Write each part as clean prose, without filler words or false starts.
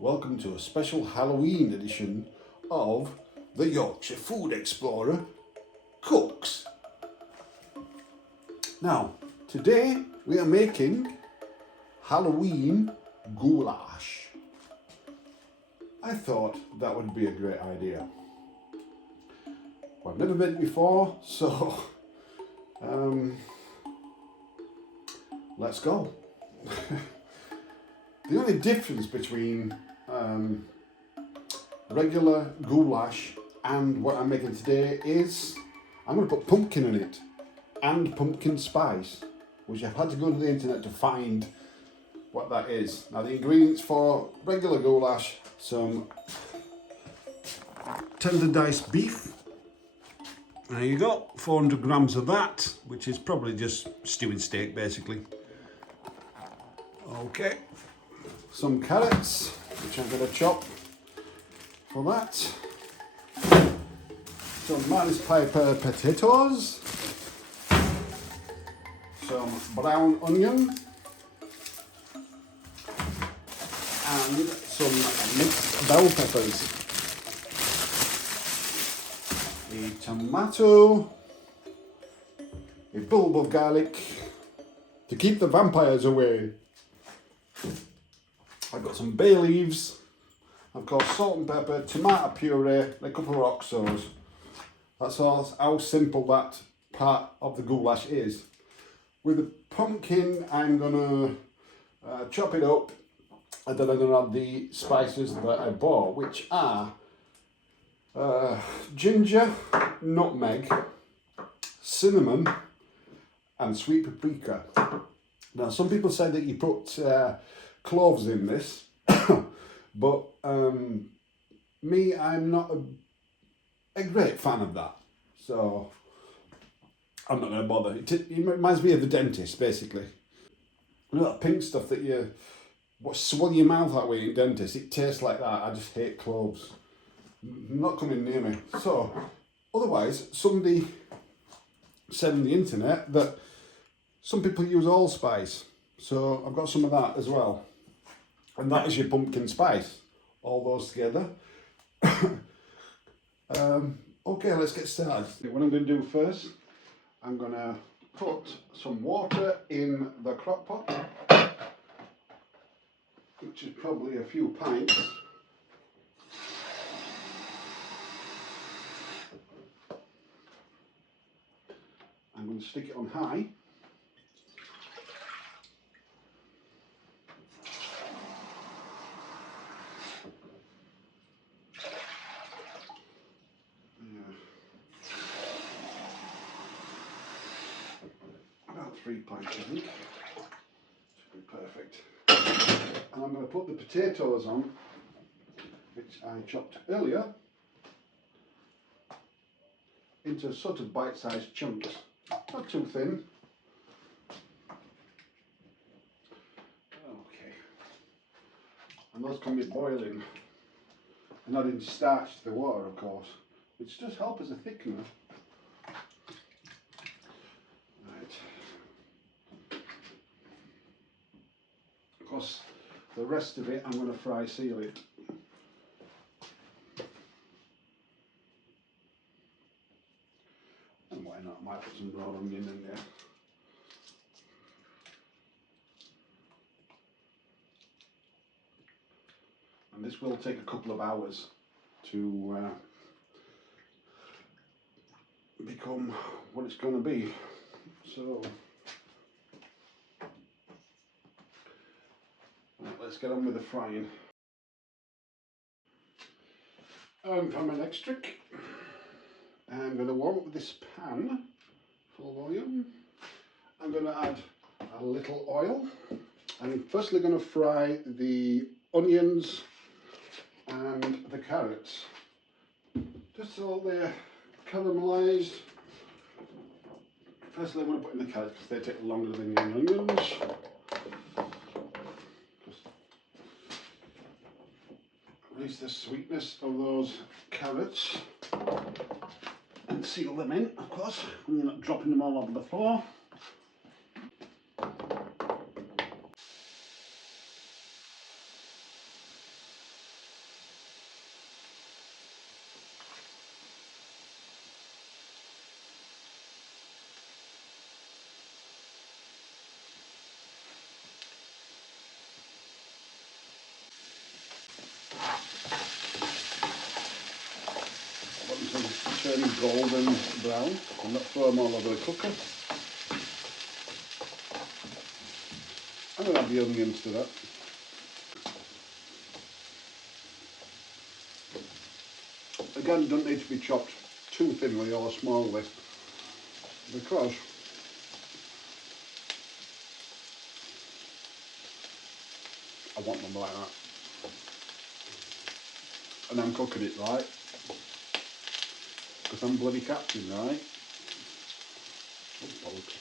welcome to a special Halloween edition of the Yorkshire Food Explorer Cooks. Now, today we are making Halloween goulash. I thought that would be a great idea. I've never made it before, so let's go. The only difference between regular goulash and what I'm making today is I'm going to put pumpkin in it and pumpkin spice, which I've had to go to the internet to find what that is. Now the ingredients for regular goulash: some tender diced beef. There you go, 400 grams of that, which is probably just stewing steak basically. Okay, some carrots, which I'm going to chop for that. Some Marys Piper potatoes. Some brown onion. And some mixed bell peppers. A tomato. A bulb of garlic to keep the vampires away. I've got some bay leaves, of course salt and pepper, tomato puree, and a couple of rock sauce. That's all, how simple that part of the goulash is. With the pumpkin, I'm going to chop it up, and then I'm going to add the spices that I bought, which are ginger, nutmeg, cinnamon, and sweet paprika. Now, some people say that you put cloves in this, but me, I'm not a great fan of that, so I'm not going to bother. It reminds me of the dentist, basically. You know that pink stuff that you swallow your mouth that way in dentist? It tastes like that. I just hate cloves. Not coming near me. So, otherwise, somebody said on the internet that some people use allspice, so I've got some of that as well. And that is your pumpkin spice, all those together. Okay, let's get started. What I'm going to do first, I'm going to put some water in the crock pot, which is probably a few pints. I'm going to stick it on high. About 3 pints, I think. Should be perfect. And I'm going to put the potatoes on, which I chopped earlier, into sort of bite-sized chunks. Not too thin. Okay. And those can be boiling. And adding starch to the water, of course, which does help as a thickener. Of course, the rest of it I'm going to fry seal it. And why not? I might put some raw onion in there. And this will take a couple of hours to become what it's going to be. So let's get on with the frying. For my next trick, I'm going to warm up this pan full volume. I'm going to add a little oil. I'm firstly going to fry the onions and the carrots, just so they're caramelised. Firstly, I'm going to put in the carrots because they take longer than the onions. Release the sweetness of those carrots and seal them in, of course, when you're not dropping them all over the floor. turning golden brown. I'm not throwing them all over the cooker. I'm going to add the onions to that. Again, don't need to be chopped too thinly or smallly, because I want them like that. And I'm cooking it right, because I'm bloody captain, right? Oh, bollocks.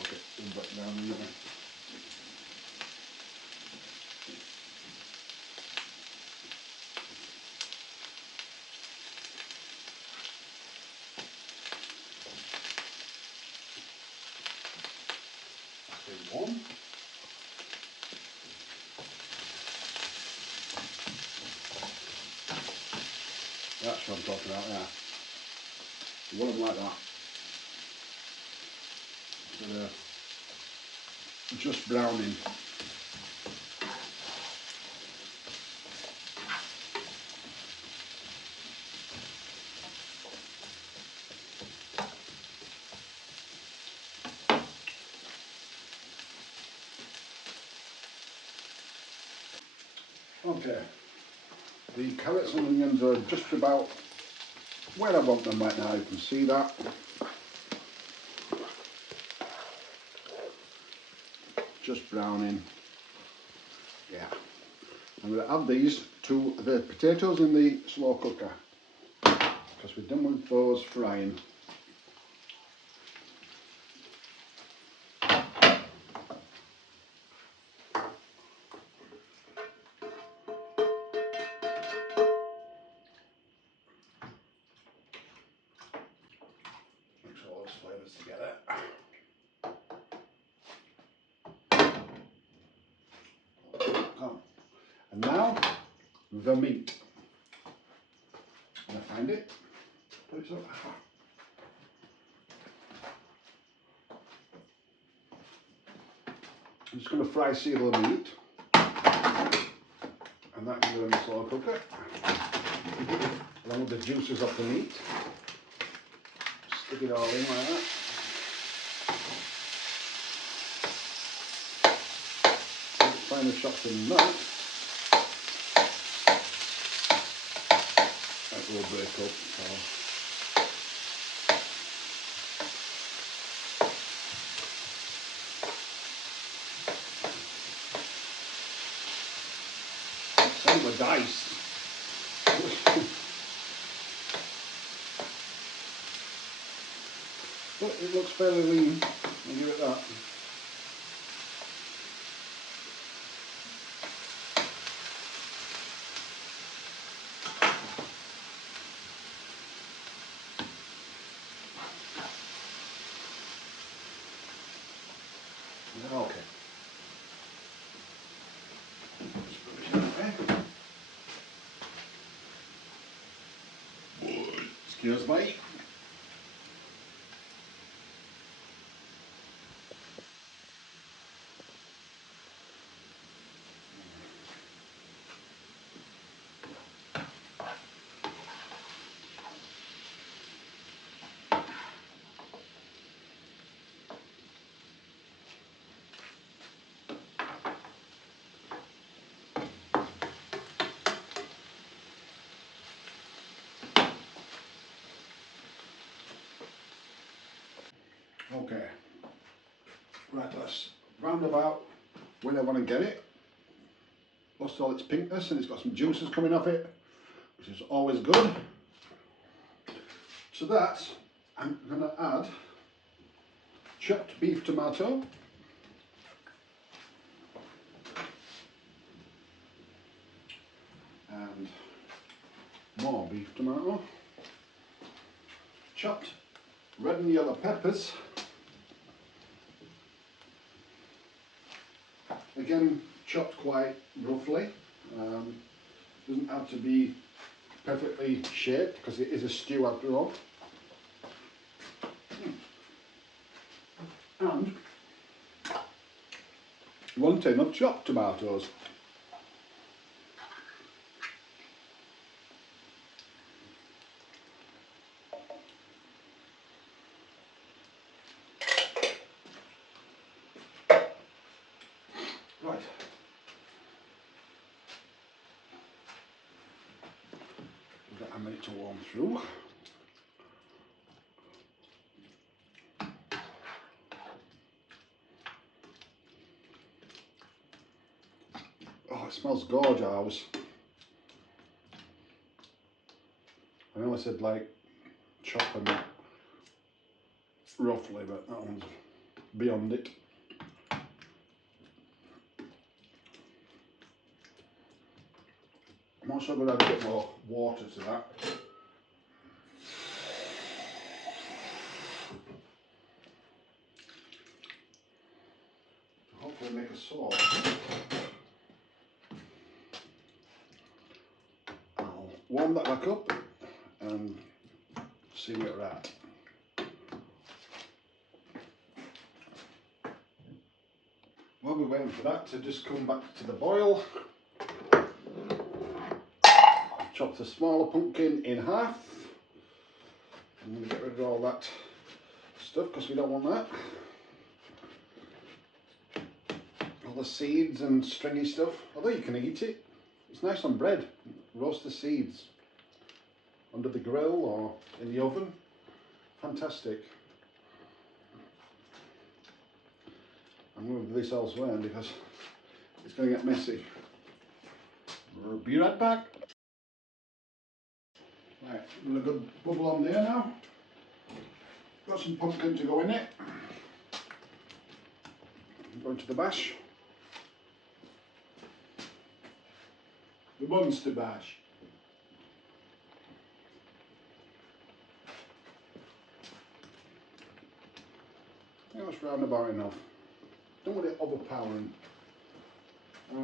Okay, we'll back down in there. One. That's what I'm talking about, yeah. You want them like that. So they're just browning. Okay, the carrots and onions are just about where I want them right now. You can see that. Just browning. Yeah. I'm going to add these to the potatoes in the slow cooker, because we're done with those frying. Mix all those flavours together. And now, the meat. Can I find it? Put it up. I'm just going to fry seal the meat, and that can go in the slow cooker, along with the juices of the meat. Stick it all in like that. Finer chopped than that. That will break up. So. Some were diced. But it looks fairly lean. I'll give it that. Okay. Excuse me. Okay. Right, that's round about where I want to get it. Lost all its pinkness and it's got some juices coming off it, which is always good. So that, I'm going to add chopped beef tomato, and more beef tomato, chopped red and yellow peppers, again chopped quite roughly, doesn't have to be perfectly shaped because it is a stew after all. And one tin of chopped tomatoes. Right. Give that a minute to warm through. Oh, it smells gorgeous. I know I said like chop them roughly, but that one's beyond it. I'm also going to add a bit more water to that. Hopefully make a sauce. I'll warm that back up and see where we're at. While we're waiting for that to just come back to the boil, I've chopped a smaller pumpkin in half. I'm going to get rid of all that stuff because we don't want that. All the seeds and stringy stuff, although you can eat it. It's nice on bread. Roast the seeds under the grill or in the oven. Fantastic. I'm going to move this elsewhere because it's going to get messy. We'll be right back. Right, a good bubble on there now. Got some pumpkin to go in it. I'm going to the bash. The buns to bash. I think that's round about enough. Don't want it overpowering. We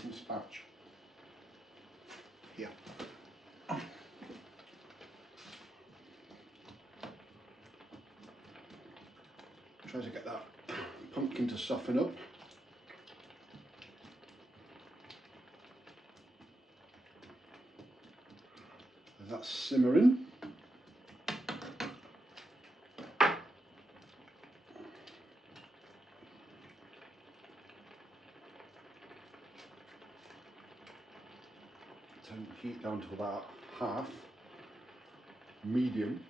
can spatch. Here. Try to get that pumpkin to soften up. That's simmering. Turn the heat down to about half, medium.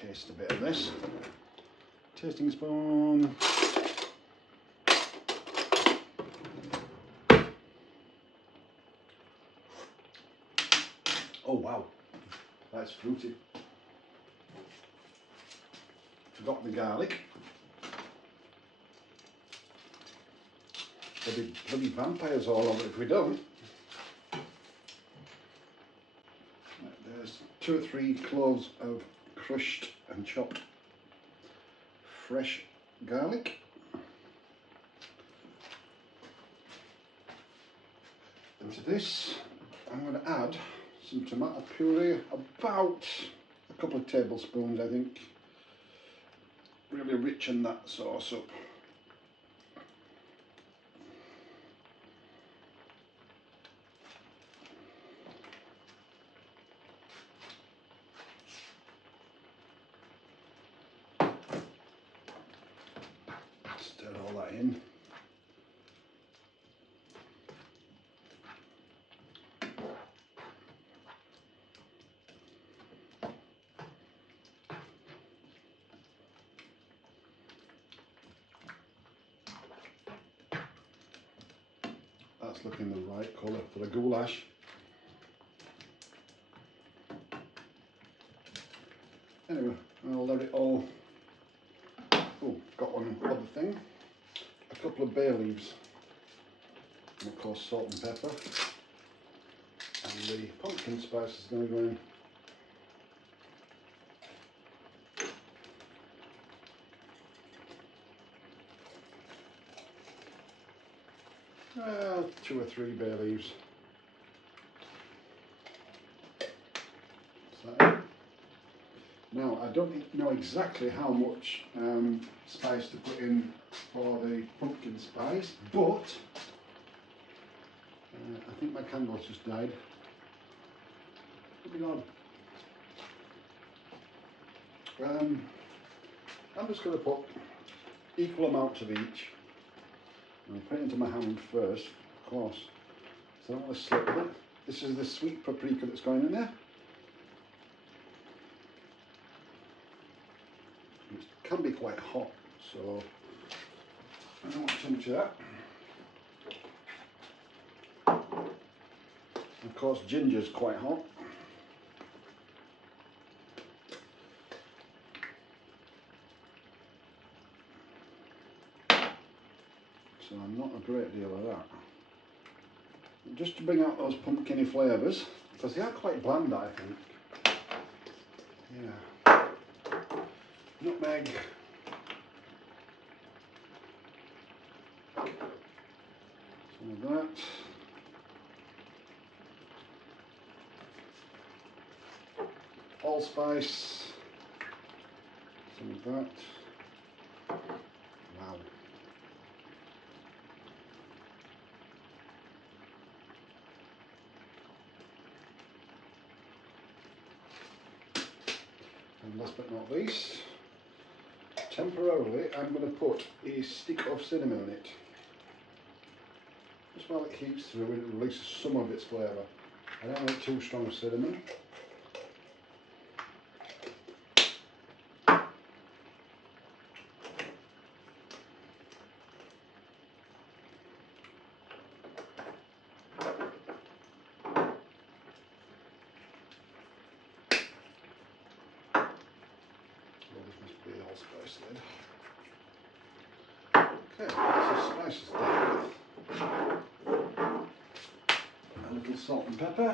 Taste a bit of this. Tasting spoon. Oh wow, that's fruity. Forgot the garlic. There'll be bloody vampires all over it if we don't. There's 2 or 3 cloves of crushed and chopped fresh garlic. And to this I'm going to add some tomato puree, about a couple of tablespoons I think. Really richen that sauce up. Stir all that in. That's looking the right colour for the goulash. Anyway, I'll let it all. Oh, got one other thing, a couple of bay leaves, and of course salt and pepper, and the pumpkin spice is going to go in. Well, 2 or 3 bay leaves. So, now I don't know exactly how much spice to put in for the pumpkin spice, but I think my candle's just died. Moving on. I'm just going to put equal amounts of each. I'll put it into my hand first, of course, so I don't want to slip with it. This is the sweet paprika that's going in there. It can be quite hot, so I don't want too much of that. Of course, ginger's quite hot. So not a great deal of that. Just to bring out those pumpkin-y flavours, because they are quite bland, I think. Yeah. Nutmeg. Some of that. Allspice. Some of that. Wow. And last but not least, temporarily I'm going to put a stick of cinnamon in it. Just while it heats through, it releases some of its flavour. I don't like too strong of cinnamon. Allspice then. Okay, so spice is done with. A little salt and pepper.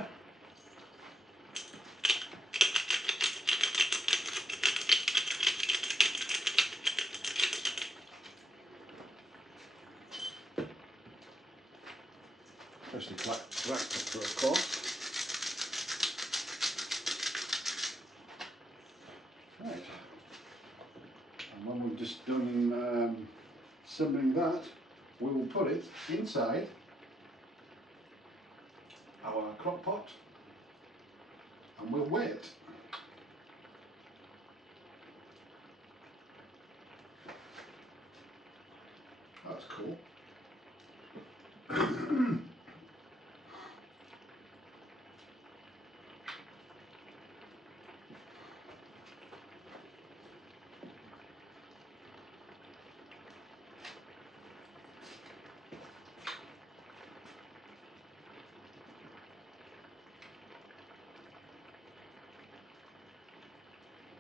Especially black pepper, of course. Right. And when we've just done simmering that, we will put it inside our crock pot and we'll wait. That's cool.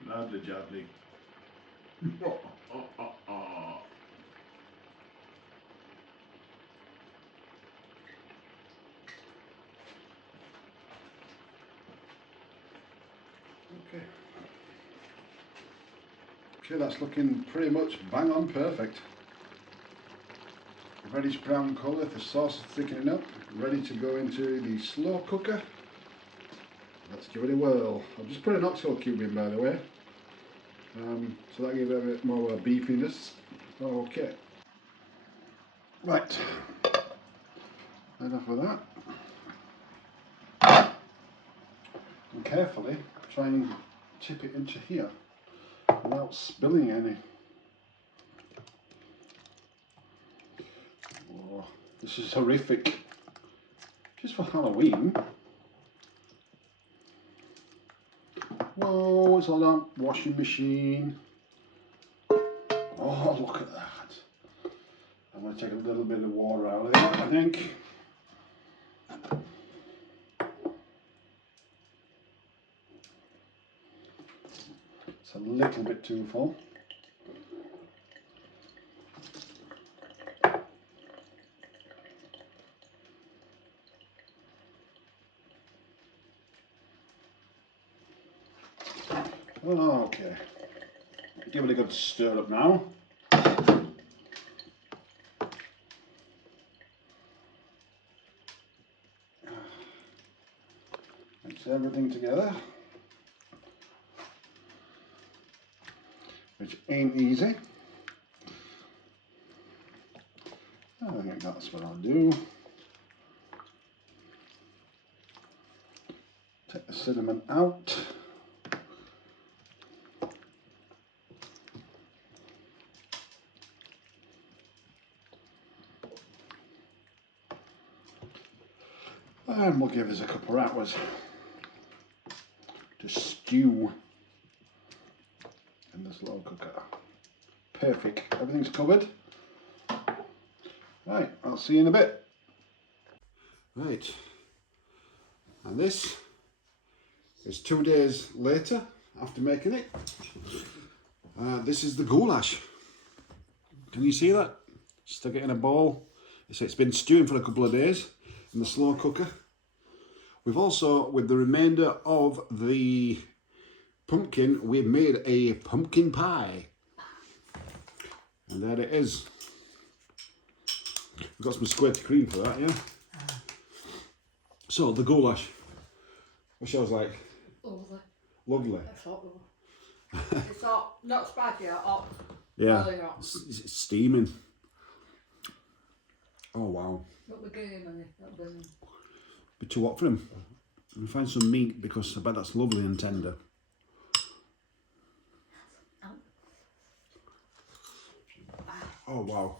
Lovely jubbly. Okay. Okay, that's looking pretty much bang on perfect. Reddish brown colour, the sauce is thickening up, ready to go into the slow cooker. Let's give it a whirl. I've just put an oxtail cube in, by the way, so that gives it a bit more beefiness. Okay. Right, enough of that. And carefully try and tip it into here without spilling any. Oh, this is horrific. Just for Halloween. Whoa, it's all that washing machine. Oh, look at that. I'm going to take a little bit of water out of it, I think. It's a little bit too full. Okay, give it a good stir up now. Mix everything together, which ain't easy. I think that's what I'll do. Take the cinnamon out. And we'll give this a couple of hours to stew in the slow cooker. Perfect, everything's covered. Right, I'll see you in a bit. Right, and this is 2 days later after making it. This is the goulash. Can you see that? Stick it in a bowl. It's been stewing for a couple of days in the slow cooker. We've also, with the remainder of the pumpkin, we've made a pumpkin pie. And there it is. We've got some squirty cream for that, yeah? So, the goulash. What shall's like? Lovely. Lovely. It's hot though. It's hot, not spicy, hot. Yeah, really hot. it's steaming. Oh wow. Not the game, that'll be Bit too hot for him. We'll find some meat because I bet that's lovely and tender. Oh wow.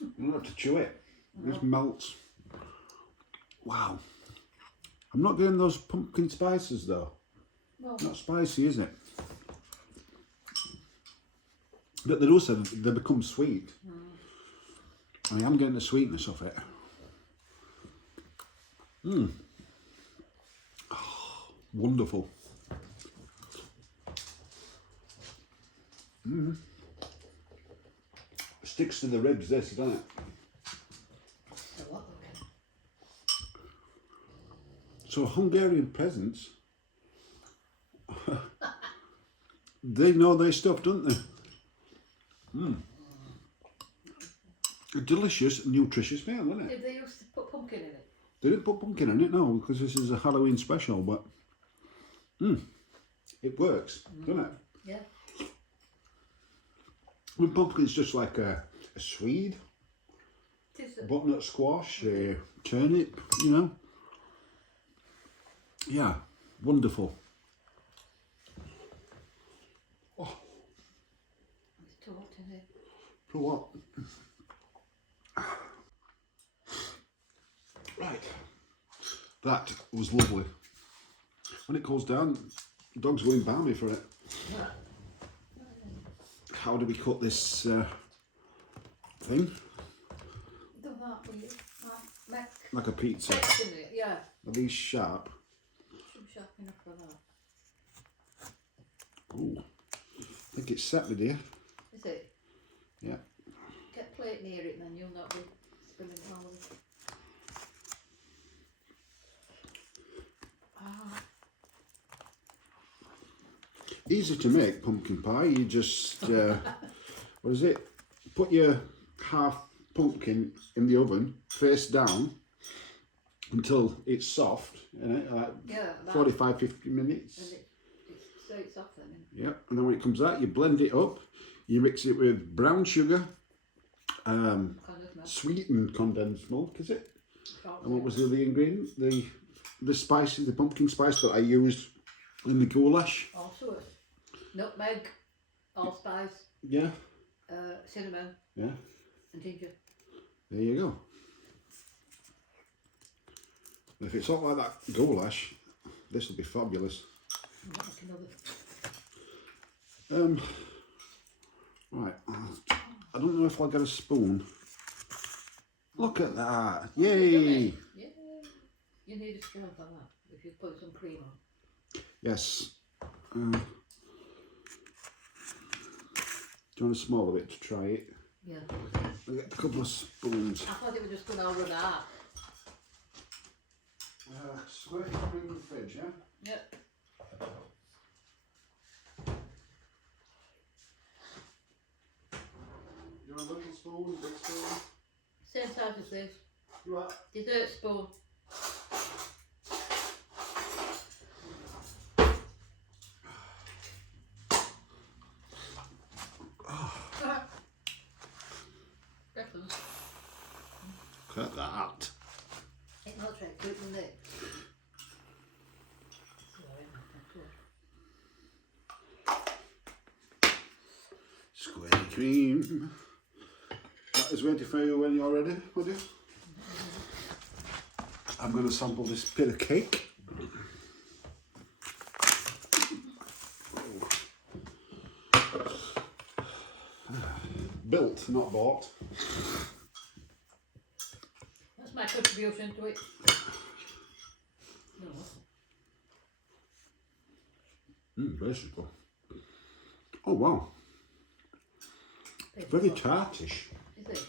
You don't have to chew it. It just melts. Wow. I'm not getting those pumpkin spices though. no. Not spicy, is it? But they also, they become sweet. I am getting the sweetness of it. Oh, wonderful. Sticks to the ribs, this, doesn't it? It's a lot, okay. So Hungarian peasants, they know their stuff, don't they? A delicious, nutritious meal, isn't it? Did they used to put pumpkin in it? They didn't put pumpkin in it, no, because this is a Halloween special, but it works, doesn't it? Yeah. Well, pumpkin's just like a swede, It is butternut squash, a turnip, you know. Yeah, wonderful. Oh, it's too hot in here. for what? Right, that was lovely. When it cools down, dog's going balmy for it. Yeah. How do we cut this thing? Do that, will you? Make Like a pizza. text in it, yeah. Are these sharp? Some sharp enough for that. Ooh, I think it's set with you. Is it? Yeah. Get a plate near it, then you'll not be spilling it all over. Easy to make pumpkin pie. You just what is it? Put your half pumpkin in the oven face down until it's soft, like Yeah, 45-50 minutes. And so it's off then. Yeah, and then when it comes out, you blend it up. You mix it with brown sugar, Kind of milk. sweetened condensed milk, is it? Salt And what milk. was the other ingredient? The spices, the pumpkin spice that I used in the goulash. All sorts. Nutmeg, allspice, Yeah, cinnamon, yeah. and ginger. There you go. If it's not like that goulash, this will be fabulous. Make another. Right, I don't know if I'll get a spoon. Look at that! Yay! Yeah. You need a spoon for that if you put some cream on. Yes. Do you want a smaller bit to try it? Yeah. I'll get a couple of spoons. I thought it was just going to run out. Squirt it in the fridge, yeah? Yep. little spoon, big spoon. Same size as this. Right. Dessert spoon. Look at that. It looks very good, doesn't it? Square cream. That is ready for you when you're ready, would you? I'm going to sample this bit of cake. Built, not bought. That's my contribution to it. Very simple. Oh wow. Very tartish. Is it?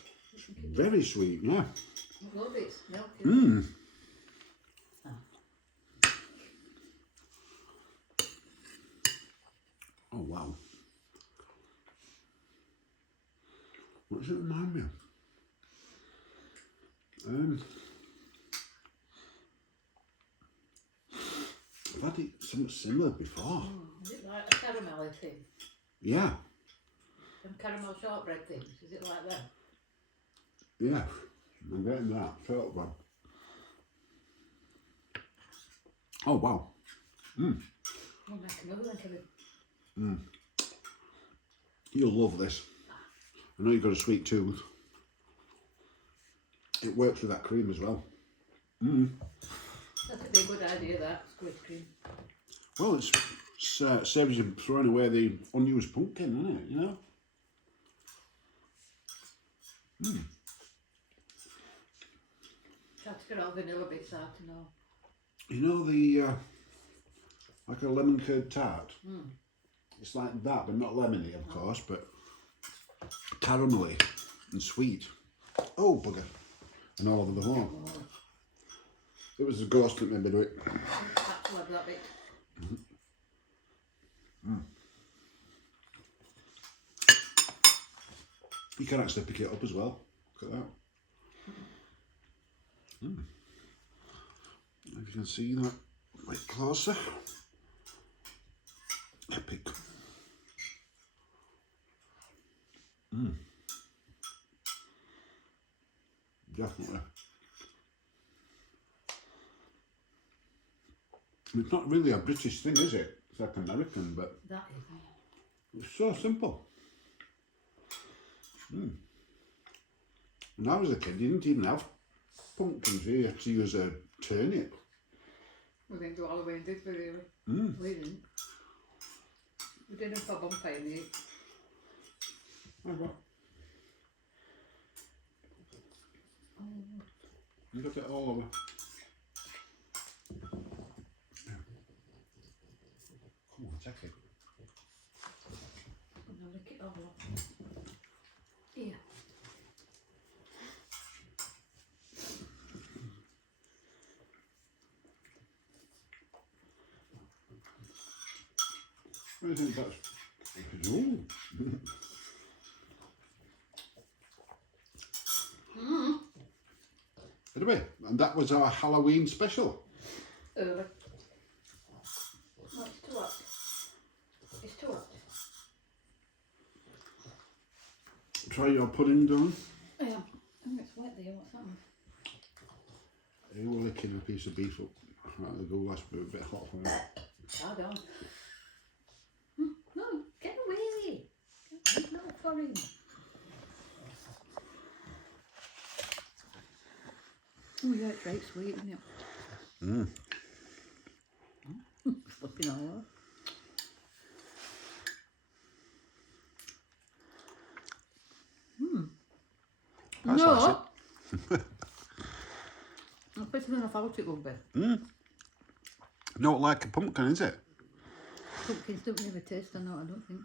Very sweet, yeah. I love it. Milky. Oh wow. What does it remind me of? I've had it something similar before. Is it like a caramel thing? Yeah. Some caramel shortbread things? Is it like that? Yeah. I'm getting that. Felt bad. Oh wow. I'll make another one, Kevin. You'll love this. I know you've got a sweet tooth. It works with that cream as well. That could be a good idea, that squid cream. Well, it's saves you throwing away the unused pumpkin, isn't it? You know. Try to get all vanilla bits out and all. You know the like a lemon curd tart. It's like that, but not lemony, of course, but caramelly and sweet. Oh bugger! And all over the floor. It was the ghost that made me do it. That's what that bit. You can actually pick it up as well. Look at that. If you can see that a bit closer. Epic. Definitely. It's not really a British thing, is it? It's like American, but That is. it's so simple. When I was a kid, you didn't even have pumpkins. You had to use a turnip. We didn't do Halloween, did we really? We didn't. We didn't for bonfire meat. You got it all over. Come on, take it. I'm going to lick it all up. Here. I think that's... Ooh. Anyway, and that was our Halloween special. No, it's too hot. It's too hot. Try your pudding, Dawn. I am. Oh, it's wet there. What's that one? You were licking a piece of beef up. Right, the goulash, but a bit hot for me. I don't. No, get away. Get no for him. Oh yeah, it's right sweet, isn't it? Flipping all over. That's No. It's better than I thought it would be. Not like a pumpkin, is it? Pumpkins don't really taste, I don't think.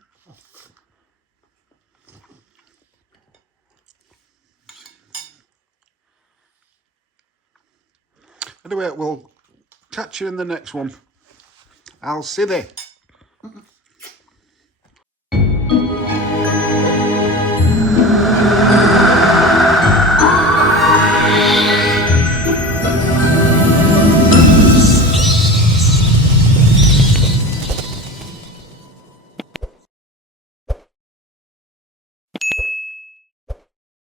Anyway, we'll catch you in the next one. I'll see you.